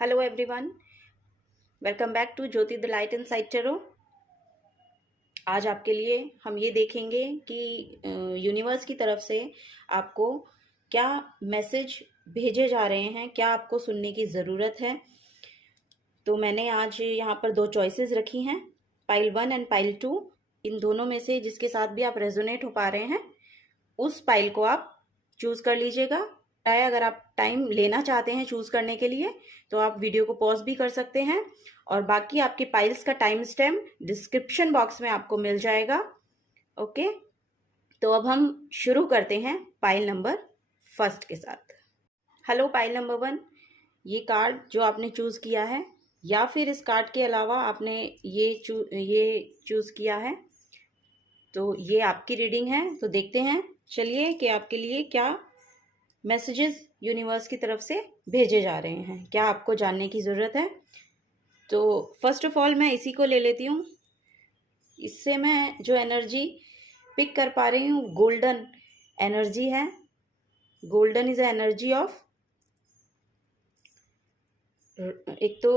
Hello everyone, welcome back to Jyoti the light inside tarot. आज आपके लिए हम ये देखेंगे कि यूनिवर्स की तरफ से आपको क्या मैसेज भेजे जा रहे हैं, क्या आपको सुनने की ज़रूरत है। तो मैंने आज यहाँ पर दो चॉइसेस रखी हैं, पाइल 1 एंड पाइल 2। इन दोनों में से जिसके साथ भी आप रेजोनेट हो पा रहे हैं उस पाइल को आप चूज़ कर लीजिएगा। अगर आप टाइम लेना चाहते हैं चूज़ करने के लिए तो आप वीडियो को पॉज भी कर सकते हैं, और बाकी आपकी पाइल्स का टाइम स्टैम्प डिस्क्रिप्शन बॉक्स में आपको मिल जाएगा। ओके, तो अब हम शुरू करते हैं पाइल नंबर फर्स्ट के साथ। हेलो पाइल नंबर 1, ये कार्ड जो आपने चूज़ किया है या फिर इस कार्ड के अलावा आपने ये चूज़ किया है, तो ये आपकी रीडिंग है। तो देखते हैं चलिए कि आपके लिए क्या मैसेजेस यूनिवर्स की तरफ से भेजे जा रहे हैं, क्या आपको जानने की ज़रूरत है। तो फर्स्ट ऑफ ऑल मैं इसी को ले लेती हूँ। इससे मैं जो एनर्जी पिक कर पा रही हूँ गोल्डन एनर्जी है। गोल्डन इज एनर्जी ऑफ, एक तो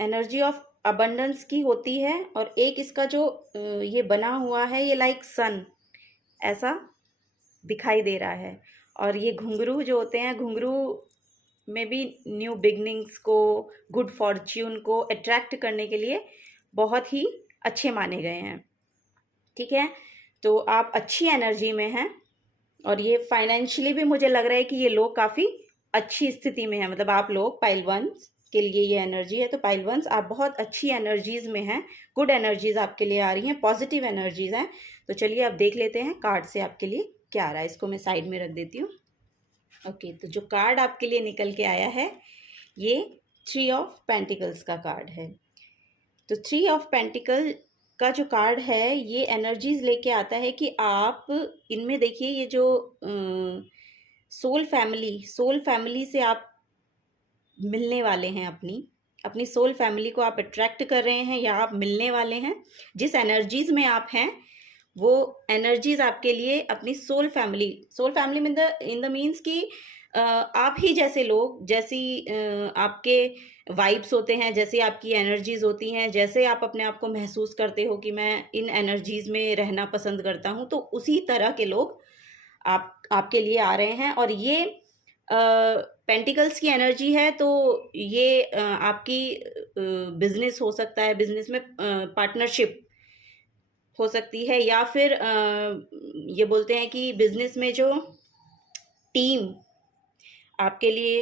एनर्जी ऑफ अबंडेंस की होती है, और एक इसका जो ये बना हुआ है ये लाइक सन ऐसा दिखाई दे रहा है। और ये घुंघरू जो होते हैं, घुंघरू में भी न्यू बिगनिंग्स को, गुड फॉर्च्यून को अट्रैक्ट करने के लिए बहुत ही अच्छे माने गए हैं। ठीक है, तो आप अच्छी एनर्जी में हैं, और ये फाइनेंशियली भी मुझे लग रहा है कि ये लोग काफ़ी अच्छी स्थिति में हैं। मतलब आप लोग पाइल वंस के लिए ये एनर्जी है, तो पाइल वंस आप बहुत अच्छी एनर्जीज में हैं, गुड एनर्जीज आपके लिए आ रही हैं, पॉजिटिव एनर्जीज हैं। तो चलिए अब देख लेते हैं कार्ड से आपके लिए क्या आ रहा है। इसको मैं साइड में रख देती हूँ। ओके, तो जो कार्ड आपके लिए निकल के आया है ये 3 ऑफ पेंटिकल्स का कार्ड है। तो 3 ऑफ पेंटिकल का जो कार्ड है ये एनर्जीज लेके आता है कि आप इनमें देखिए, ये जो सोल फैमिली से आप मिलने वाले हैं, अपनी सोल फैमिली को आप अट्रैक्ट कर रहे हैं या आप मिलने वाले हैं। जिस एनर्जीज में आप हैं वो एनर्जीज आपके लिए अपनी सोल फैमिली में इन द मीन्स कि आप ही जैसे लोग, जैसी आपके वाइब्स होते हैं, जैसे आपकी एनर्जीज होती हैं, जैसे आप अपने आप को महसूस करते हो कि मैं इन एनर्जीज में रहना पसंद करता हूँ, तो उसी तरह के लोग आपके लिए आ रहे हैं। और ये पेंटिकल्स की एनर्जी है, तो ये आपकी बिजनेस हो सकता है, बिजनेस में पार्टनरशिप हो सकती है, या फिर ये बोलते हैं कि बिजनेस में जो टीम आपके लिए,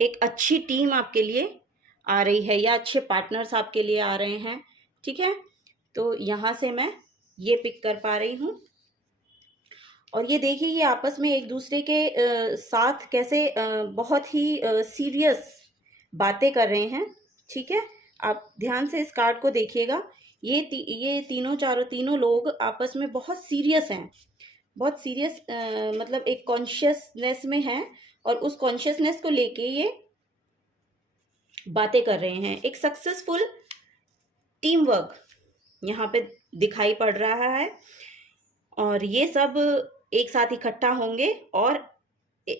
एक अच्छी टीम आपके लिए आ रही है या अच्छे पार्टनर्स आपके लिए आ रहे हैं। ठीक है, तो यहाँ से मैं ये पिक कर पा रही हूँ। और ये देखिए, ये आपस में एक दूसरे के साथ कैसे बहुत ही सीरियस बातें कर रहे हैं। ठीक है, आप ध्यान से इस कार्ड को देखिएगा। ये तीनों लोग आपस में बहुत सीरियस हैं, बहुत सीरियस, मतलब एक कॉन्शियसनेस में हैं, और उस कॉन्शियसनेस को लेके ये बातें कर रहे हैं। एक सक्सेसफुल टीम वर्क यहाँ पे दिखाई पड़ रहा है, और ये सब एक साथ इकट्ठा होंगे, और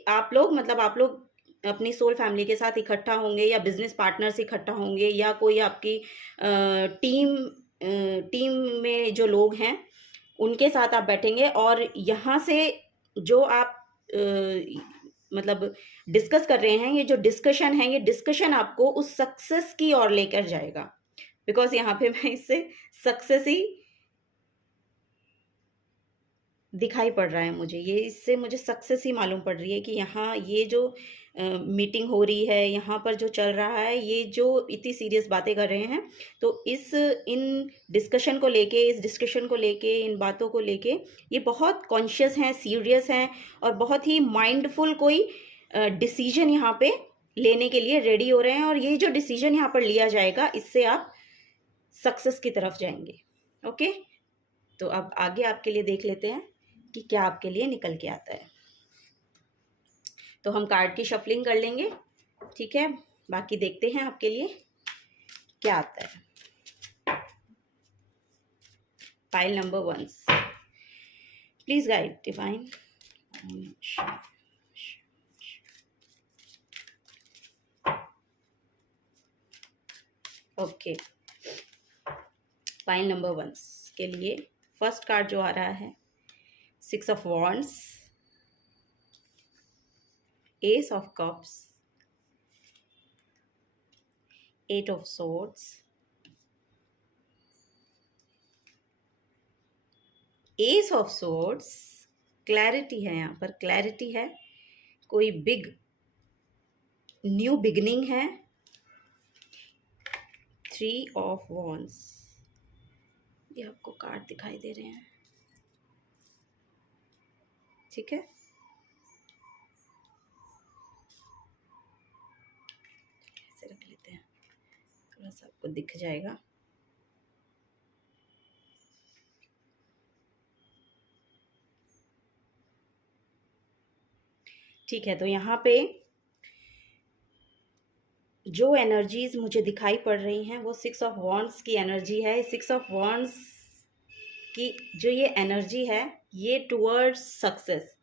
आप लोग अपनी सोल फैमिली के साथ इकट्ठा होंगे, या बिजनेस पार्टनर से इकट्ठा होंगे, या कोई आपकी टीम में जो लोग हैं उनके साथ आप बैठेंगे। और यहाँ से जो आप मतलब डिस्कस कर रहे हैं, ये जो डिस्कशन है, ये डिस्कशन आपको उस सक्सेस की ओर लेकर जाएगा। बिकॉज यहाँ पे मैं इससे सक्सेस ही दिखाई पड़ रहा है मुझे, ये इससे मुझे सक्सेस ही मालूम पड़ रही है कि यहाँ ये जो मीटिंग हो रही है, यहाँ पर जो चल रहा है, ये जो इतनी सीरियस बातें कर रहे हैं, तो इन डिस्कशन को लेके, इस डिस्कशन को लेके, इन बातों को लेके ये बहुत कॉन्शियस हैं, सीरियस हैं, और बहुत ही माइंडफुल कोई डिसीजन यहाँ पे लेने के लिए रेडी हो रहे हैं। और ये जो डिसीजन यहाँ पर लिया जाएगा, इससे आप सक्सेस की तरफ जाएंगे। ओके, तो अब आगे आपके लिए देख लेते हैं कि क्या आपके लिए निकल के आता है। तो हम कार्ड की शफलिंग कर लेंगे। ठीक है, बाकी देखते हैं आपके लिए क्या आता है। Pile number 1, please guide divine. Okay, pile number 1 के लिए फर्स्ट कार्ड जो आ रहा है 6 of wands, S of cups, 8 of swords, S of swords. Clarity है, यहाँ पर क्लैरिटी है, कोई बिग न्यू बिगनिंग है। 3 ऑफ वॉन्ड्स, ये आपको कार्ड दिखाई दे रहे हैं, ठीक है। ऐसे रख लेते हैं, थोड़ा सा आपको दिख जाएगा। ठीक है, तो यहाँ पे जो एनर्जीज मुझे दिखाई पड़ रही हैं वो 6 ऑफ वॉन्ड्स की एनर्जी है। 6 ऑफ वॉन्ड्स की जो ये एनर्जी है ये टुवर्ड्स सक्सेस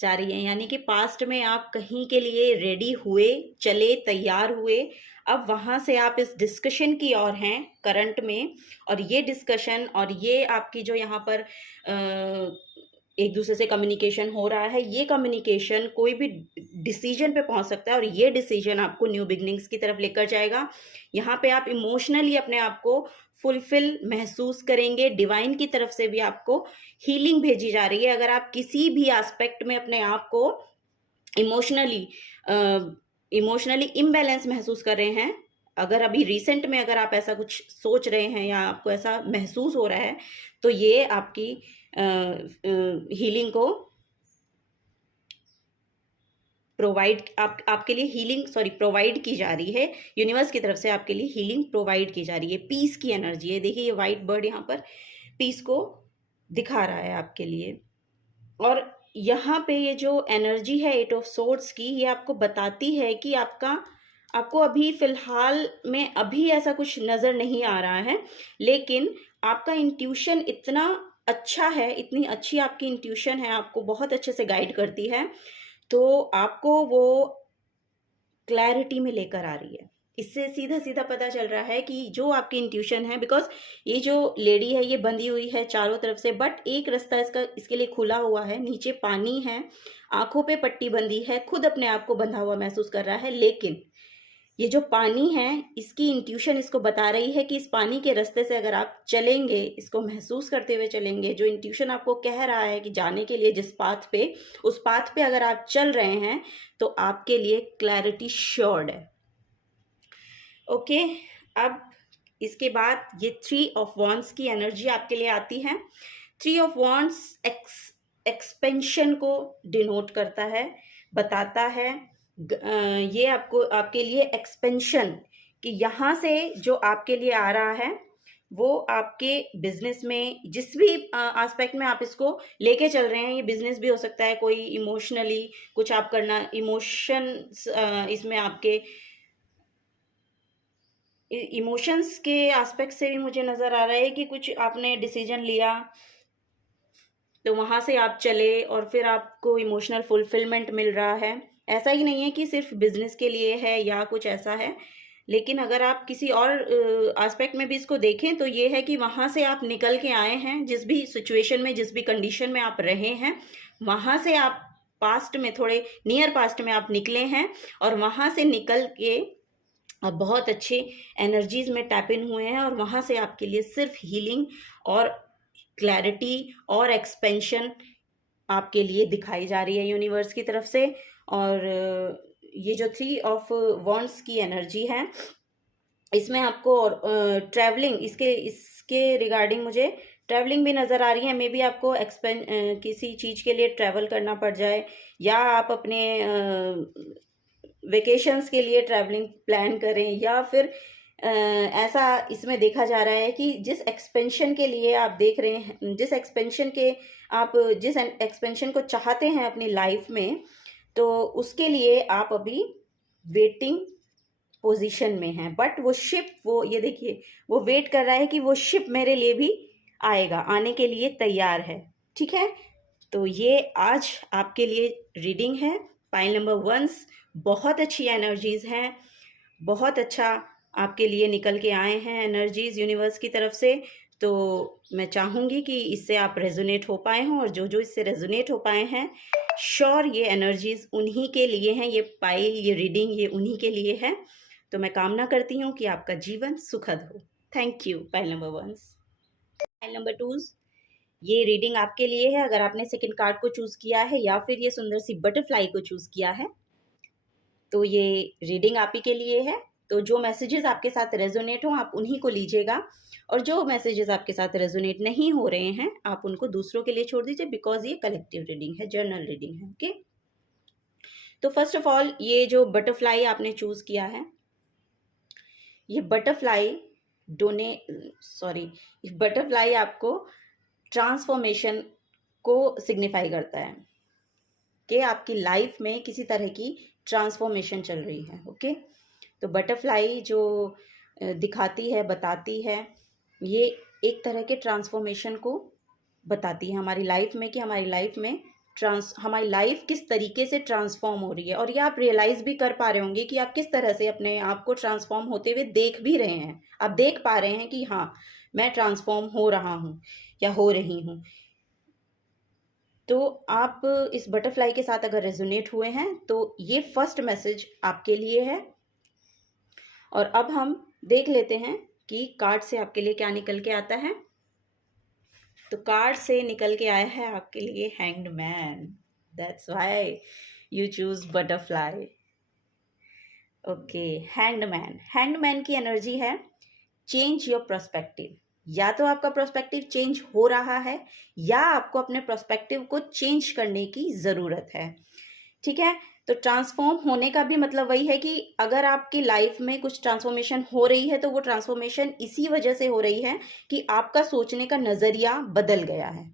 जा रही है, यानी कि पास्ट में आप कहीं के लिए रेडी हुए, चले, तैयार हुए, अब वहाँ से आप इस डिस्कशन की ओर हैं करंट में। और ये डिस्कशन और ये आपकी जो यहाँ पर एक दूसरे से कम्युनिकेशन हो रहा है, ये कम्युनिकेशन कोई भी डिसीजन पे पहुंच सकता है और ये डिसीजन आपको न्यू बिगनिंग्स की तरफ लेकर जाएगा। यहाँ पे आप इमोशनली अपने आप को फुलफिल महसूस करेंगे। डिवाइन की तरफ से भी आपको हीलिंग भेजी जा रही है। अगर आप किसी भी एस्पेक्ट में अपने आप को इमोशनली इम्बैलेंस महसूस कर रहे हैं, अगर अभी रिसेंट में अगर आप ऐसा कुछ सोच रहे हैं या आपको ऐसा महसूस हो रहा है, तो ये आपकी हीलिंग को प्रोवाइड आपके लिए हीलिंग प्रोवाइड की जा रही है। यूनिवर्स की तरफ से आपके लिए हीलिंग प्रोवाइड की जा रही है। पीस की एनर्जी है, देखिए ये वाइट बर्ड यहाँ पर पीस को दिखा रहा है आपके लिए। और यहाँ पे ये जो एनर्जी है 8 ऑफ सोर्ड्स की, ये आपको बताती है कि आपको अभी फिलहाल में अभी ऐसा कुछ नज़र नहीं आ रहा है, लेकिन आपका इंट्यूशन इतना अच्छा है, इतनी अच्छी आपकी इंट्यूशन है, आपको बहुत अच्छे से गाइड करती है, तो आपको वो क्लैरिटी में लेकर आ रही है। इससे सीधा सीधा पता चल रहा है कि जो आपकी इंट्यूशन है, बिकॉज ये जो लेडी है ये बंधी हुई है चारों तरफ से, बट एक रास्ता इसके लिए खुला हुआ है। नीचे पानी है, आंखों पे पट्टी बंधी है, खुद अपने आप को बंधा हुआ महसूस कर रहा है, लेकिन ये जो पानी है इसकी इंट्यूशन इसको बता रही है कि इस पानी के रास्ते से अगर आप चलेंगे, इसको महसूस करते हुए चलेंगे, जो इंट्यूशन आपको कह रहा है कि जाने के लिए जिस पाथ पे, उस पाथ पे अगर आप चल रहे हैं तो आपके लिए क्लैरिटी श्योर्ड है। ओके, अब इसके बाद ये 3 ऑफ वॉन्ड्स की एनर्जी आपके लिए आती है। 3 ऑफ वॉन्ड्स एक्सपेंशन को डिनोट करता है, बताता है। ये आपके लिए एक्सपेंशन कि यहाँ से जो आपके लिए आ रहा है वो आपके बिजनेस में जिस भी एस्पेक्ट में आप इसको लेके चल रहे हैं, ये बिजनेस भी हो सकता है, कोई इमोशनली कुछ आप करना, इमोशंस इसमें आपके इमोशंस के एस्पेक्ट से भी मुझे नज़र आ रहा है कि कुछ आपने डिसीजन लिया तो वहाँ से आप चले और फिर आपको इमोशनल फुलफिलमेंट मिल रहा है। ऐसा ही नहीं है कि सिर्फ बिजनेस के लिए है या कुछ ऐसा है, लेकिन अगर आप किसी और एस्पेक्ट में भी इसको देखें तो ये है कि वहाँ से आप निकल के आए हैं, जिस भी सिचुएशन में, जिस भी कंडीशन में आप रहे हैं, वहाँ से आप पास्ट में, थोड़े नियर पास्ट में आप निकले हैं और वहाँ से निकल के बहुत अच्छे एनर्जीज में टैप इन हुए हैं और वहाँ से आपके लिए सिर्फ हीलिंग और क्लैरिटी और एक्सपेंशन आपके लिए दिखाई जा रही है यूनिवर्स की तरफ से। और ये जो 3 ऑफ वॉन्ड्स की एनर्जी है, इसमें आपको ट्रैवलिंग, इसके रिगार्डिंग मुझे ट्रैवलिंग भी नज़र आ रही है। मे बी आपको किसी चीज़ के लिए ट्रैवल करना पड़ जाए, या आप अपने वेकेशंस के लिए ट्रैवलिंग प्लान करें, या फिर ऐसा इसमें देखा जा रहा है कि जिस एक्सपेंशन के लिए आप देख रहे हैं, जिस एक्सपेंशन को चाहते हैं अपनी लाइफ में, तो उसके लिए आप अभी वेटिंग पोजीशन में हैं। बट वो शिप, वो ये देखिए, वो वेट कर रहा है कि वो शिप मेरे लिए भी आएगा, आने के लिए तैयार है। ठीक है, तो ये आज आपके लिए रीडिंग है। पाइल नंबर 1, बहुत अच्छी एनर्जीज हैं, बहुत अच्छा आपके लिए निकल के आए हैं एनर्जीज़ यूनिवर्स की तरफ से। तो मैं चाहूँगी कि इससे आप रेजोनेट हो पाए हों, और जो जो इससे रेजोनेट हो पाए हैं, श्योर ये एनर्जीज़ उन्हीं के लिए हैं, ये पाइल, ये रीडिंग, ये उन्हीं के लिए है। तो मैं कामना करती हूँ कि आपका जीवन सुखद हो। Thank you pile number 1। Pile number 2, ये रीडिंग आपके लिए है। अगर आपने सेकंड कार्ड को चूज़ किया है या फिर ये सुंदर सी बटरफ्लाई को चूज़ किया है, तो ये रीडिंग आप ही के लिए है। तो जो मैसेजेस आपके साथ रेजोनेट हो आप उन्हीं को लीजिएगा, और जो मैसेजेस आपके साथ रेजोनेट नहीं हो रहे हैं आप उनको दूसरों के लिए छोड़ दीजिए, बिकॉज ये कलेक्टिव रीडिंग है, जर्नल रीडिंग है। ओके, तो फर्स्ट ऑफ ऑल ये जो बटरफ्लाई आपने चूज किया है, ये बटरफ्लाई बटरफ्लाई आपको ट्रांसफॉर्मेशन को सिग्निफाई करता है कि आपकी लाइफ में किसी तरह की ट्रांसफॉर्मेशन चल रही है। ओके, तो बटरफ्लाई जो दिखाती है, बताती है, ये एक तरह के ट्रांसफॉर्मेशन को बताती है हमारी लाइफ में, कि हमारी लाइफ किस तरीके से ट्रांसफॉर्म हो रही है। और ये आप रियलाइज़ भी कर पा रहे होंगे कि आप किस तरह से अपने आप को ट्रांसफॉर्म होते हुए देख भी रहे हैं। आप देख पा रहे हैं कि हाँ, मैं ट्रांसफॉर्म हो रहा हूँ या हो रही हूँ। तो आप इस बटरफ्लाई के साथ अगर रेजोनेट हुए हैं तो ये फर्स्ट मैसेज आपके लिए है। और अब हम देख लेते हैं कि कार्ड से आपके लिए क्या निकल के आता है। तो कार्ड से निकल के आया है आपके लिए hanged man. That's why you choose butterfly. Okay, hanged man की एनर्जी है चेंज योर पर्सपेक्टिव। या तो आपका पर्सपेक्टिव चेंज हो रहा है या आपको अपने पर्सपेक्टिव को चेंज करने की ज़रूरत है। ठीक है, तो ट्रांसफॉर्म होने का भी मतलब वही है कि अगर आपकी लाइफ में कुछ ट्रांसफॉर्मेशन हो रही है तो वो ट्रांसफॉर्मेशन इसी वजह से हो रही है कि आपका सोचने का नज़रिया बदल गया है,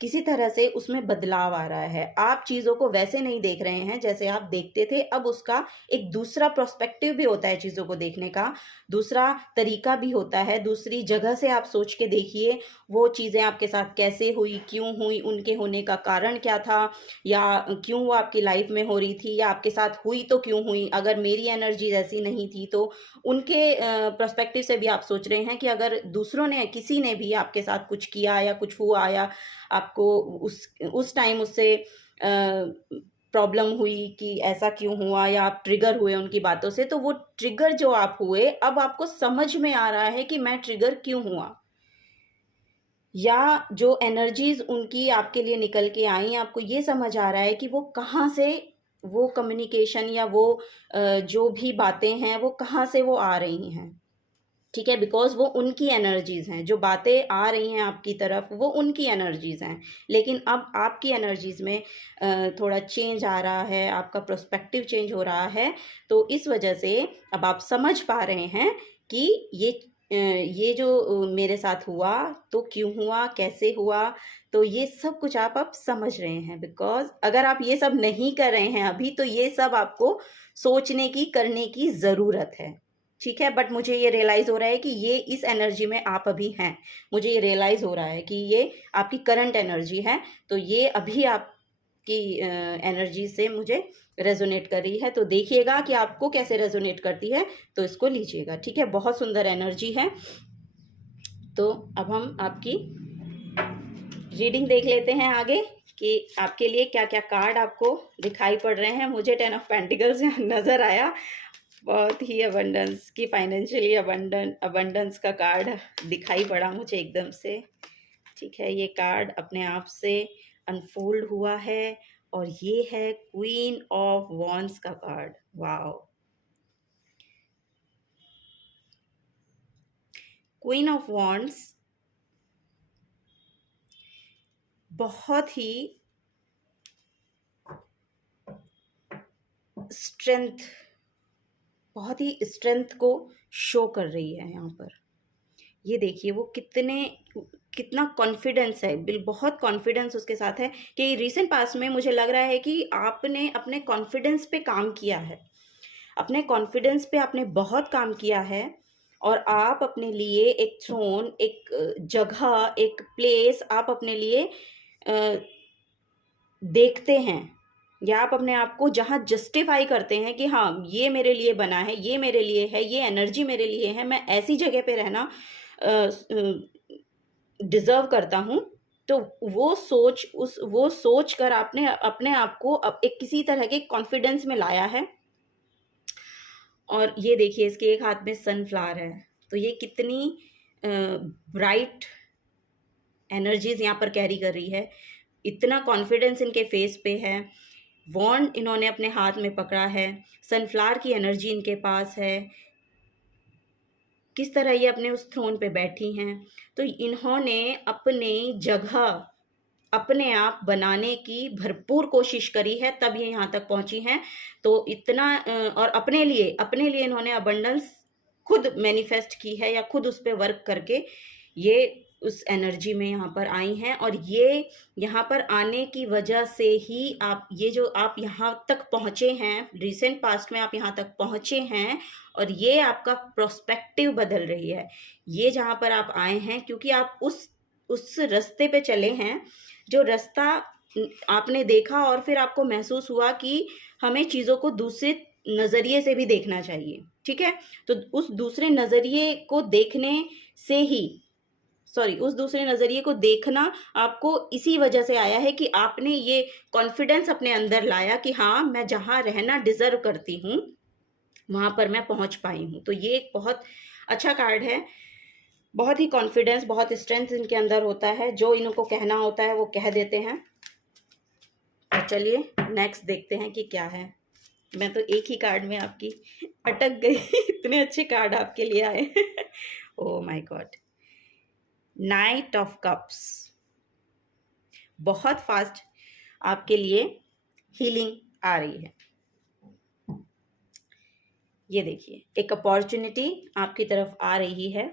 किसी तरह से उसमें बदलाव आ रहा है। आप चीज़ों को वैसे नहीं देख रहे हैं जैसे आप देखते थे। अब उसका एक दूसरा पर्सपेक्टिव भी होता है, चीज़ों को देखने का दूसरा तरीका भी होता है। दूसरी जगह से आप सोच के देखिए, वो चीज़ें आपके साथ कैसे हुई, क्यों हुई, उनके होने का कारण क्या था, या क्यों वो आपकी लाइफ में हो रही थी, या आपके साथ हुई तो क्यों हुई। अगर मेरी एनर्जी ऐसी नहीं थी तो उनके पर्सपेक्टिव से भी आप सोच रहे हैं कि अगर दूसरों ने, किसी ने भी आपके साथ कुछ किया या कुछ हुआ, या आपको उस टाइम उससे प्रॉब्लम हुई कि ऐसा क्यों हुआ, या आप ट्रिगर हुए उनकी बातों से, तो वो ट्रिगर जो आप हुए अब आपको समझ में आ रहा है कि मैं ट्रिगर क्यों हुआ। या जो एनर्जीज उनकी आपके लिए निकल के आई, आपको ये समझ आ रहा है कि वो कहाँ से, वो कम्युनिकेशन या वो जो भी बातें हैं वो कहाँ से वो आ रही हैं। ठीक है, बिकॉज वो उनकी एनर्जीज हैं, जो बातें आ रही हैं आपकी तरफ वो उनकी एनर्जीज हैं। लेकिन अब आपकी एनर्जीज में थोड़ा चेंज आ रहा है, आपका पर्सपेक्टिव चेंज हो रहा है। तो इस वजह से अब आप समझ पा रहे हैं कि ये जो मेरे साथ हुआ तो क्यों हुआ, कैसे हुआ। तो ये सब कुछ आप अब समझ रहे हैं, बिकॉज अगर आप ये सब नहीं कर रहे हैं अभी तो ये सब आपको सोचने की, करने की ज़रूरत है। ठीक है, बट मुझे ये रियलाइज़ हो रहा है कि ये इस एनर्जी में आप अभी हैं। मुझे ये रियलाइज़ हो रहा है कि ये आपकी करंट एनर्जी है, तो ये अभी आपकी एनर्जी से मुझे रेजोनेट कर रही है। तो देखिएगा कि आपको कैसे रेजोनेट करती है, तो इसको लीजिएगा। ठीक है, बहुत सुंदर एनर्जी है। तो अब हम आपकी रीडिंग देख लेते हैं आगे कि आपके लिए क्या क्या कार्ड आपको दिखाई पड़ रहे हैं। मुझे 10 ऑफ पेंटिकल्स नज़र आया, बहुत ही अबंडेंस की, फाइनेंशियली अबंडेंस का कार्ड दिखाई पड़ा मुझे एकदम से। ठीक है, ये कार्ड अपने आप से अनफोल्ड हुआ है और ये है क्वीन ऑफ वॉन्ड्स का card. Wow, queen of wands बहुत ही स्ट्रेंथ को शो कर रही है यहाँ पर। ये देखिए वो कितना कॉन्फिडेंस है, बहुत कॉन्फिडेंस उसके साथ है कि रिसेंट पास्ट में मुझे लग रहा है कि आपने अपने कॉन्फिडेंस पे काम किया है, अपने कॉन्फिडेंस पे आपने बहुत काम किया है। और आप अपने लिए एक थ्रोन, एक जगह, एक प्लेस आप अपने लिए देखते हैं, या आप अपने आप को जहाँ जस्टिफाई करते हैं कि हाँ ये मेरे लिए बना है, ये मेरे लिए है, ये एनर्जी मेरे लिए है, मैं ऐसी जगह पे रहना डिजर्व करता हूँ, तो वो सोच कर आपने अपने आप को एक किसी तरह के कॉन्फिडेंस में लाया है। और ये देखिए इसके एक हाथ में सनफ्लावर है, तो ये कितनी ब्राइट एनर्जीज यहाँ पर कैरी कर रही है। इतना कॉन्फिडेंस इनके फेस पे है, वॉन्ड इन्होंने अपने हाथ में पकड़ा है, सनफ्लावर की एनर्जी इनके पास है, किस तरह ये अपने उस थ्रोन पे बैठी हैं। तो इन्होंने अपनी जगह अपने आप बनाने की भरपूर कोशिश करी है, तब ये यहाँ तक पहुंची हैं। तो इतना और अपने लिए इन्होंने अबंडेंस खुद मैनिफेस्ट की है, या खुद उस पर वर्क करके ये उस एनर्जी में यहाँ पर आई हैं। और ये यहाँ पर आने की वजह से ही आप ये जो आप यहाँ तक पहुँचे हैं, रिसेंट पास्ट में आप यहाँ तक पहुँचे हैं, और ये आपका प्रोस्पेक्टिव बदल रही है। ये जहाँ पर आप आए हैं क्योंकि आप उस रास्ते पे चले हैं जो रास्ता आपने देखा, और फिर आपको महसूस हुआ कि हमें चीज़ों को दूसरे नज़रिए से भी देखना चाहिए। ठीक है, तो उस दूसरे नज़रिए को देखने से ही उस दूसरे नज़रिए को देखना आपको इसी वजह से आया है कि आपने ये कॉन्फिडेंस अपने अंदर लाया कि हाँ मैं जहाँ रहना डिज़र्व करती हूँ वहाँ पर मैं पहुँच पाई हूँ। तो ये एक बहुत अच्छा कार्ड है। बहुत ही कॉन्फिडेंस, बहुत स्ट्रेंथ इनके अंदर होता है, जो इनको कहना होता है वो कह देते हैं। तो चलिए नेक्स्ट देखते हैं कि क्या है। मैं तो एक ही कार्ड में आपकी अटक गई इतने अच्छे कार्ड आपके लिए आए oh my God. Night of cups, बहुत फास्ट आपके लिए हीलिंग आ रही है। ये देखिए एक अपॉर्चुनिटी आपकी तरफ आ रही है।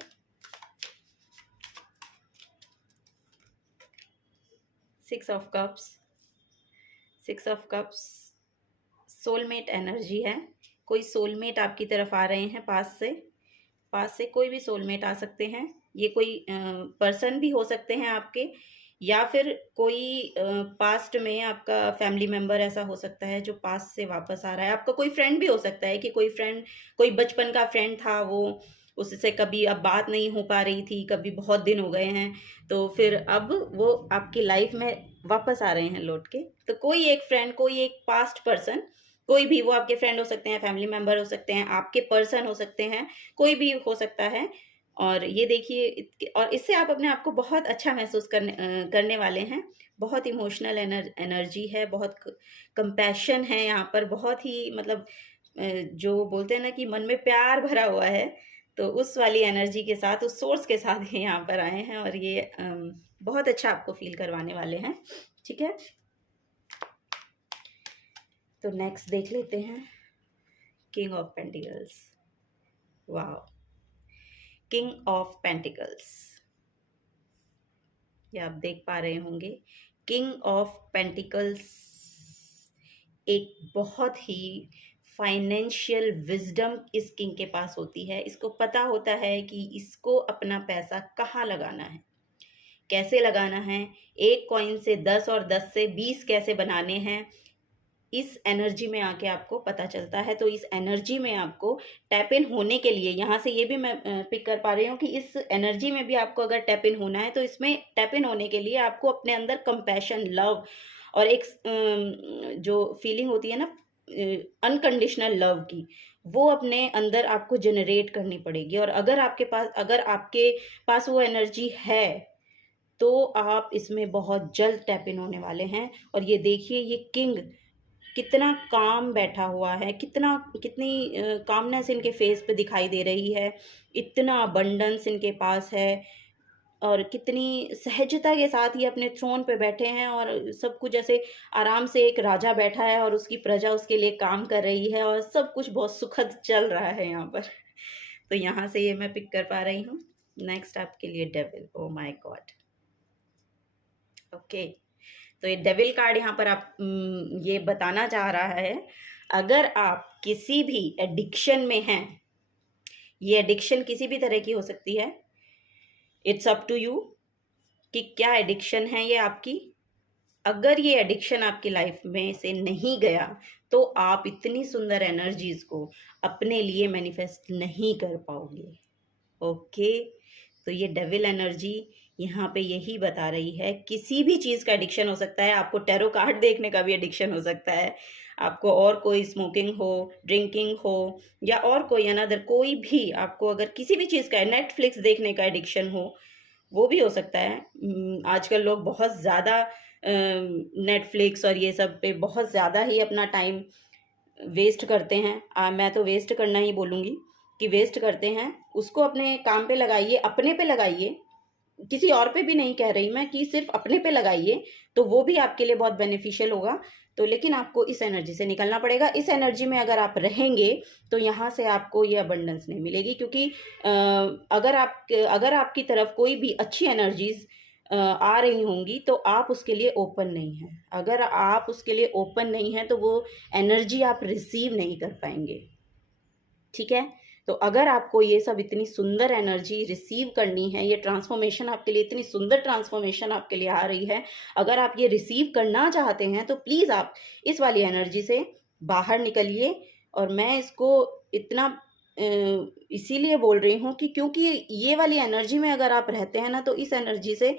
Six of cups soulmate energy है। कोई सोलमेट आपकी तरफ आ रहे हैं, पास से कोई भी सोलमेट आ सकते हैं। ये कोई पर्सन भी हो सकते हैं आपके, या फिर कोई पास्ट में आपका फैमिली मेम्बर ऐसा हो सकता है जो पास्ट से वापस आ रहा है। आपका कोई फ्रेंड भी हो सकता है कि कोई बचपन का फ्रेंड था, वो उससे कभी अब बात नहीं हो पा रही थी, कभी बहुत दिन हो गए हैं, तो फिर अब वो आपकी लाइफ में वापस आ रहे हैं लौट के। तो कोई एक फ्रेंड, कोई एक पास्ट पर्सन, कोई भी, वो आपके फ्रेंड हो सकते हैं, फैमिली मेम्बर हो सकते हैं, आपके पर्सन हो सकते हैं, कोई भी हो सकता है। और ये देखिए, और इससे आप अपने आप को बहुत अच्छा महसूस करने वाले हैं। बहुत इमोशनल एनर्जी है, बहुत कंपैशन है यहाँ पर, बहुत ही मतलब जो बोलते हैं ना कि मन में प्यार भरा हुआ है, तो उस वाली एनर्जी के साथ, उस सोर्स के साथ ये यहाँ पर आए हैं, और ये बहुत अच्छा आपको फील करवाने वाले हैं। ठीक है, तो नेक्स्ट देख लेते हैं किंग ऑफ पेंटिकल्स। वाह, किंग ऑफ पेंटिकल्स, ये आप देख पा रहे होंगे। किंग ऑफ पेंटिकल्स एक बहुत ही फाइनेंशियल विजडम इस किंग के पास होती है। इसको पता होता है कि इसको अपना पैसा कहाँ लगाना है, कैसे लगाना है, एक कॉइन से 10 और 10 से 20 कैसे बनाने हैं, इस एनर्जी में आके आपको पता चलता है। तो इस एनर्जी में आपको टैप इन होने के लिए, यहाँ से ये भी मैं पिक कर पा रही हूँ कि इस एनर्जी में भी आपको अगर टैप इन होना है, तो इसमें टैप इन होने के लिए आपको अपने अंदर कंपैशन, लव, और एक जो फीलिंग होती है ना अनकंडीशनल लव की, वो अपने अंदर आपको जनरेट करनी पड़ेगी। और अगर आपके पास वो एनर्जी है, तो आप इसमें बहुत जल्द टैप इन होने वाले हैं। और ये देखिए, ये किंग कितना काम बैठा हुआ है, कितनी कामनेस इनके फेस पे दिखाई दे रही है, इतना अबंडेंस इनके पास है, और कितनी सहजता के साथ ये अपने थ्रोन पे बैठे हैं, और सब कुछ जैसे आराम से एक राजा बैठा है और उसकी प्रजा उसके लिए काम कर रही है, और सब कुछ बहुत सुखद चल रहा है यहाँ पर। तो यहाँ से ये मैं पिक कर पा रही हूँ। नेक्स्ट आपके लिए devil, oh my God. Okay, तो ये डेविल कार्ड यहाँ पर आप ये बताना चाह रहा है, अगर आप किसी भी एडिक्शन में हैं, ये एडिक्शन किसी भी तरह की हो सकती है, इट्स अप टू यू कि क्या एडिक्शन है ये आपकी। अगर ये एडिक्शन आपकी लाइफ में से नहीं गया तो आप इतनी सुंदर एनर्जीज को अपने लिए मैनिफेस्ट नहीं कर पाओगे। ओके, तो ये डेविल एनर्जी यहाँ पे यही बता रही है, किसी भी चीज़ का एडिक्शन हो सकता है। आपको टैरो कार्ड देखने का भी एडिक्शन हो सकता है, आपको और कोई स्मोकिंग हो, ड्रिंकिंग हो, या और कोई अनदर कोई भी, आपको अगर किसी भी चीज़ का, नेटफ्लिक्स देखने का एडिक्शन हो, वो भी हो सकता है। आजकल लोग बहुत ज़्यादा नेटफ्लिक्स और ये सब पे बहुत ज़्यादा ही अपना टाइम वेस्ट करते हैं। मैं तो वेस्ट करना ही बोलूँगी कि वेस्ट करते हैं। उसको अपने काम पे लगाइए, अपने पे लगाइए, किसी और पे भी नहीं कह रही मैं, कि सिर्फ अपने पे लगाइए, तो वो भी आपके लिए बहुत बेनिफिशियल होगा। तो लेकिन आपको इस एनर्जी से निकलना पड़ेगा। इस एनर्जी में अगर आप रहेंगे तो यहाँ से आपको ये अबंडेंस नहीं मिलेगी, क्योंकि अगर आपकी तरफ कोई भी अच्छी एनर्जीज आ रही होंगी तो आप उसके लिए ओपन नहीं हैं। अगर आप उसके लिए ओपन नहीं हैं तो वो एनर्जी आप रिसीव नहीं कर पाएंगे। ठीक है, तो अगर आपको ये सब इतनी सुंदर एनर्जी रिसीव करनी है, ये ट्रांसफॉर्मेशन आपके लिए, इतनी सुंदर ट्रांसफॉर्मेशन आपके लिए आ रही है, अगर आप ये रिसीव करना चाहते हैं तो प्लीज़ आप इस वाली एनर्जी से बाहर निकलिए। और मैं इसको इतना इसीलिए बोल रही हूँ कि क्योंकि ये वाली एनर्जी में अगर आप रहते हैं ना, तो इस एनर्जी से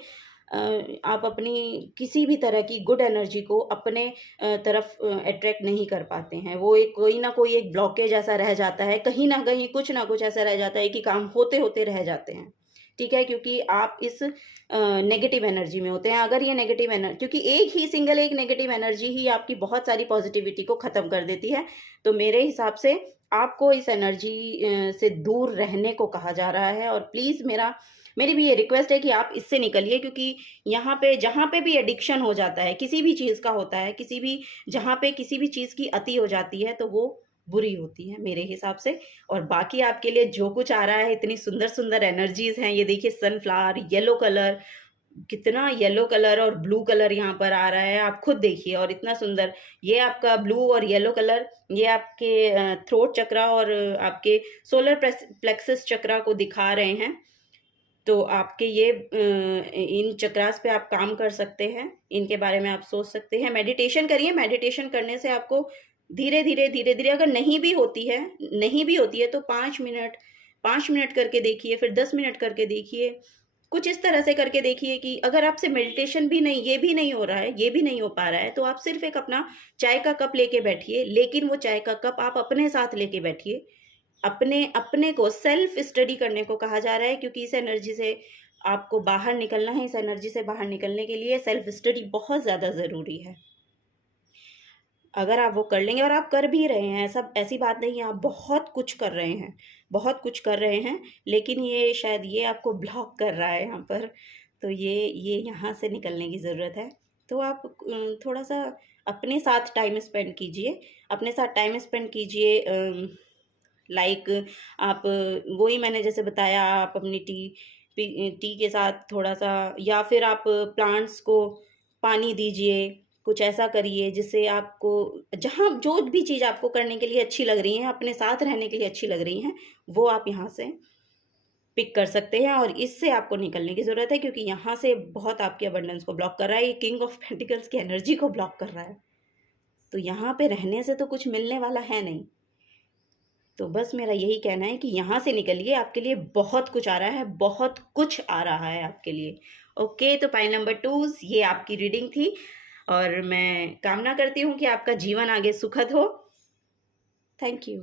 आप अपनी किसी भी तरह की गुड एनर्जी को अपने तरफ अट्रैक्ट नहीं कर पाते हैं। वो एक कोई ना कोई एक ब्लॉकेज ऐसा रह जाता है, कहीं ना कहीं कुछ ना कुछ ऐसा रह जाता है कि काम होते होते रह जाते हैं। ठीक है, क्योंकि आप इस नेगेटिव एनर्जी में होते हैं। अगर ये नेगेटिव एनर्जी, क्योंकि एक नेगेटिव एनर्जी ही आपकी बहुत सारी पॉजिटिविटी को ख़त्म कर देती है। तो मेरे हिसाब से आपको इस एनर्जी से दूर रहने को कहा जा रहा है। और प्लीज़ मेरी भी ये रिक्वेस्ट है कि आप इससे निकलिए, क्योंकि यहाँ पे जहाँ पे भी एडिक्शन हो जाता है, किसी भी चीज़ का होता है, जहाँ पे किसी भी चीज़ की अति हो जाती है, तो वो बुरी होती है मेरे हिसाब से। और बाकी आपके लिए जो कुछ आ रहा है, इतनी सुंदर सुंदर एनर्जीज हैं। ये देखिए, सनफ्लावर येलो कलर, कितना येलो कलर और ब्लू कलर यहाँ पर आ रहा है, आप खुद देखिए। और इतना सुंदर ये आपका ब्लू और येलो कलर, ये आपके थ्रोट चक्रा और आपके सोलर प्लेक्सस चक्रा को दिखा रहे हैं। तो आपके ये इन चक्रास पे आप काम कर सकते हैं, इनके बारे में आप सोच सकते हैं। मेडिटेशन करिए, मेडिटेशन करने से आपको धीरे धीरे धीरे धीरे, अगर नहीं भी होती है तो 5 मिनट करके देखिए, फिर 10 मिनट करके देखिए, कुछ इस तरह से करके देखिए कि अगर आपसे मेडिटेशन भी नहीं, ये भी नहीं हो रहा है, ये भी नहीं हो पा रहा है, तो आप सिर्फ एक अपना चाय का कप लेके बैठिए। लेकिन वो चाय का कप आप अपने साथ लेके बैठिए। अपने अपने को सेल्फ स्टडी करने को कहा जा रहा है, क्योंकि इस एनर्जी से आपको बाहर निकलना है। इस एनर्जी से बाहर निकलने के लिए सेल्फ स्टडी बहुत ज़्यादा ज़रूरी है। अगर आप वो कर लेंगे, और आप कर भी रहे हैं, सब ऐसी बात नहीं है, आप बहुत कुछ कर रहे हैं, बहुत कुछ कर रहे हैं, लेकिन ये शायद ये आपको ब्लॉक कर रहा है यहाँ पर। तो ये यहाँ से निकलने की ज़रूरत है। तो आप थोड़ा सा अपने साथ टाइम स्पेंड कीजिए, अपने साथ टाइम स्पेंड कीजिए। लाइक आप वही मैंने जैसे बताया, आप अपनी टी के साथ थोड़ा सा, या फिर आप प्लांट्स को पानी दीजिए, कुछ ऐसा करिए जिससे आपको, जहाँ जो भी चीज़ आपको करने के लिए अच्छी लग रही है, अपने साथ रहने के लिए अच्छी लग रही हैं, वो आप यहाँ से पिक कर सकते हैं। और इससे आपको निकलने की ज़रूरत है, क्योंकि यहाँ से बहुत आपके अबंडेंस को ब्लॉक कर रहा है, ये किंग ऑफ पेंटिकल्स की एनर्जी को ब्लॉक कर रहा है। तो यहाँ पे रहने से तो कुछ मिलने वाला है नहीं। तो बस मेरा यही कहना है कि यहाँ से निकलिए, आपके लिए बहुत कुछ आ रहा है, बहुत कुछ आ रहा है आपके लिए। ओके, तो पाइल नंबर 2 ये आपकी रीडिंग थी, और मैं कामना करती हूँ कि आपका जीवन आगे सुखद हो। Thank you.